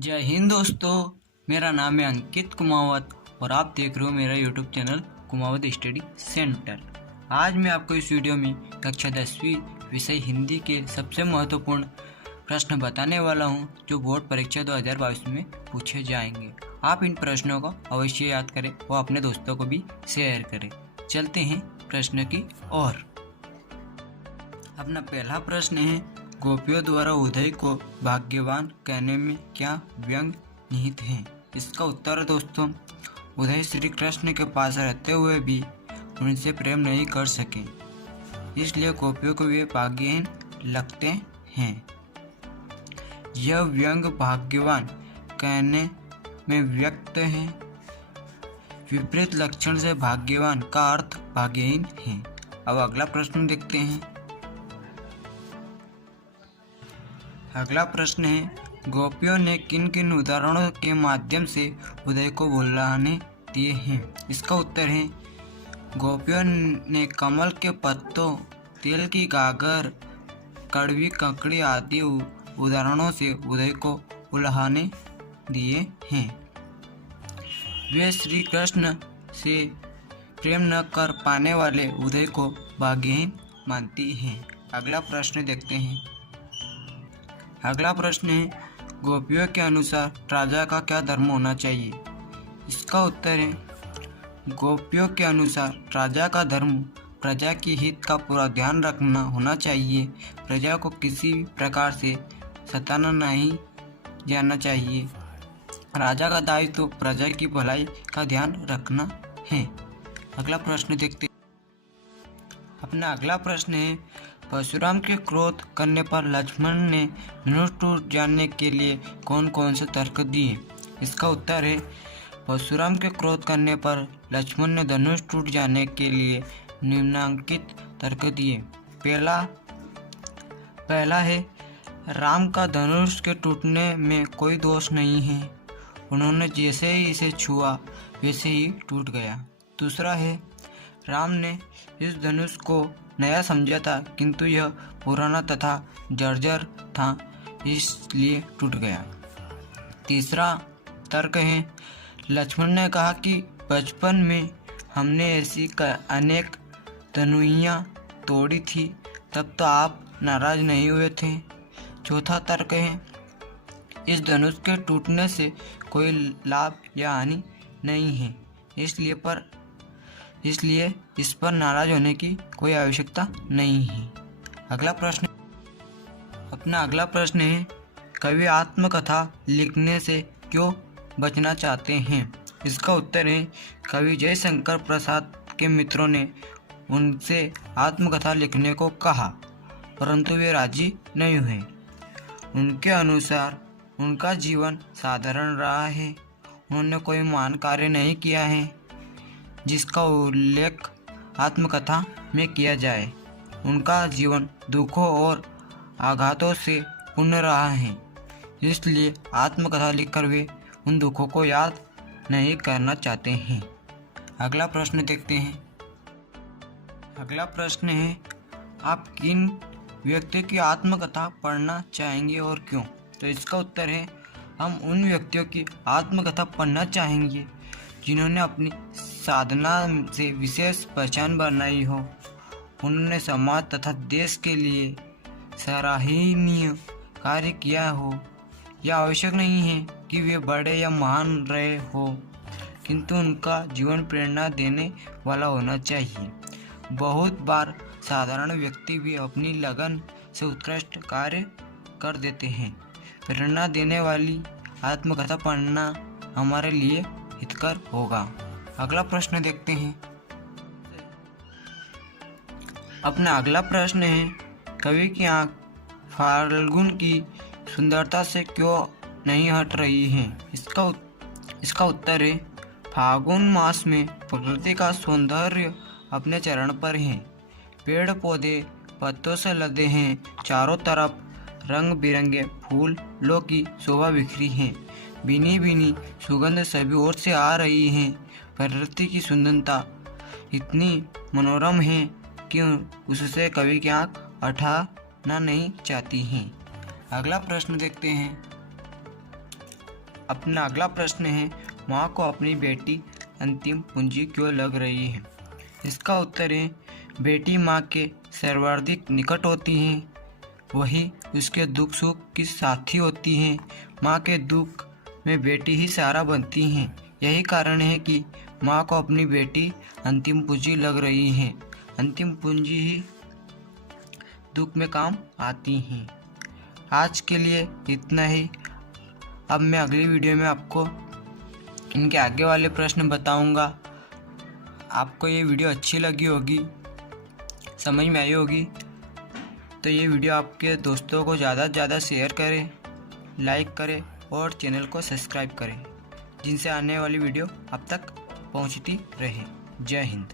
जय हिंद दोस्तों, मेरा नाम है अंकित कुमावत और आप देख रहे हो मेरा YouTube channel Kumawat study centre. आज मैं आपको इस वीडियो में कक्षा 10वीं विषय हिंदी के सबसे महत्वपूर्ण प्रश्न बताने वाला हूं, जो बोर्ड परीक्षा 2022 में पूछे जाएंगे। आप इन प्रश्नों को अवश्य याद करें और अपने दोस्तों को भी शेयर करें। चलते हैं प्रश्न की ओर। अपना पहला प्रश्न है, गोपियों द्वारा उदय को भाग्यवान कहने में क्या व्यंग निहित है? इसका उत्तर दोस्तों, उदय श्री कृष्ण के पास रहते हुए भी उनसे प्रेम नहीं कर सके, इसलिए गोपियों को वे भाग्यहीन लगते हैं। यह व्यंग भाग्यवान कहने में व्यक्त है। विपरीत लक्षण से भाग्यवान का अर्थ भाग्यहीन है। अब अगला प्रश्न देखते हैं। अगला प्रश्न है, गोपियों ने किन किन उदाहरणों के माध्यम से उदय को बुलाने दिए हैं? इसका उत्तर है, गोपियों ने कमल के पत्तों, तेल की गागर, कड़वी ककड़ी आदि उदाहरणों से उदय को बुलाने दिए हैं। वे श्री कृष्ण से प्रेम न कर पाने वाले उदय को भाग्यहीन मानती हैं। अगला प्रश्न देखते हैं। अगला प्रश्न है, गोपियों के अनुसार राजा का क्या धर्म होना चाहिए? इसका उत्तर है, गोपियों के अनुसार राजा का धर्म प्रजा की हित का पूरा ध्यान रखना होना चाहिए। प्रजा को किसी प्रकार से सताना नहीं जाना चाहिए। राजा का दायित्व तो प्रजा की भलाई का ध्यान रखना है। अगला प्रश्न देखते हैं। अपना अगला प्रश्न है, परशुराम के क्रोध करने पर लक्ष्मण ने धनुष टूट जाने के लिए कौन कौन से तर्क दिए? इसका उत्तर है, परशुराम के क्रोध करने पर लक्ष्मण ने धनुष टूट जाने के लिए निम्नलिखित तर्क दिए। पहला है, राम का धनुष के टूटने में कोई दोष नहीं है, उन्होंने जैसे ही इसे छुआ वैसे ही टूट गया। दूसरा है, राम ने इस धनुष को नया समझा था, किंतु यह पुराना तथा जर्जर था, इसलिए टूट गया। तीसरा तर्क है, लक्ष्मण ने कहा कि बचपन में हमने ऐसी अनेक धनुइयाँ तोड़ी थी, तब तो आप नाराज नहीं हुए थे। चौथा तर्क है, इस धनुष के टूटने से कोई लाभ या हानि नहीं है, इसलिए इस पर नाराज होने की कोई आवश्यकता नहीं है। अगला प्रश्न, अपना अगला प्रश्न है, कवि आत्मकथा लिखने से क्यों बचना चाहते हैं? इसका उत्तर है, कवि जयशंकर प्रसाद के मित्रों ने उनसे आत्मकथा लिखने को कहा, परंतु वे राजी नहीं हुए। उनके अनुसार उनका जीवन साधारण रहा है, उन्होंने कोई महान कार्य नहीं किया है जिसका उल्लेख आत्मकथा में किया जाए। उनका जीवन दुखों और आघातों से पूर्ण रहा है, इसलिए आत्मकथा लिखकर वे उन दुखों को याद नहीं करना चाहते हैं। अगला प्रश्न देखते हैं। अगला प्रश्न है, आप किन व्यक्ति की आत्मकथा पढ़ना चाहेंगे और क्यों? तो इसका उत्तर है, हम उन व्यक्तियों की आत्मकथा पढ़ना चाहेंगे जिन्होंने अपनी साधना से विशेष पहचान बनाई हो, उन्होंने समाज तथा देश के लिए सराहनीय कार्य किया हो। यह आवश्यक नहीं है कि वे बड़े या महान रहे हो, किंतु उनका जीवन प्रेरणा देने वाला होना चाहिए। बहुत बार साधारण व्यक्ति भी अपनी लगन से उत्कृष्ट कार्य कर देते हैं। प्रेरणा देने वाली आत्मकथा पढ़ना हमारे लिए हितकर होगा। अगला प्रश्न देखते हैं। अपना अगला प्रश्न है, कवि की आंख फाल्गुन की सुंदरता से क्यों नहीं हट रही है? इसका उत्तर है, फाल्गुन मास में प्रकृति का सौंदर्य अपने चरण पर है। पेड़ पौधे पत्तों से लदे हैं, चारों तरफ रंग बिरंगे फूलों की शोभा बिखरी है, भीनी भीनी सुगंध सभी ओर से आ रही है। प्रकृति की सुंदरता इतनी मनोरम है कि उससे कवि की आंख हटाना नहीं चाहती हैं। अगला प्रश्न देखते हैं। अपना अगला प्रश्न है, माँ को अपनी बेटी अंतिम पूंजी क्यों लग रही है? इसका उत्तर है, बेटी माँ के सर्वाधिक निकट होती हैं, वही उसके दुख सुख की साथी होती हैं। माँ के दुख में बेटी ही सहारा बनती हैं। यही कारण है कि माँ को अपनी बेटी अंतिम पूंजी लग रही है। अंतिम पूंजी ही दुख में काम आती हैं। आज के लिए इतना ही। अब मैं अगली वीडियो में आपको इनके आगे वाले प्रश्न बताऊंगा। आपको ये वीडियो अच्छी लगी होगी, समझ में आई होगी, तो ये वीडियो आपके दोस्तों को ज़्यादा से ज़्यादा शेयर करें, लाइक करें और चैनल को सब्सक्राइब करें, जिनसे आने वाली वीडियो आप तक पहुंचती रहे। जय हिंद।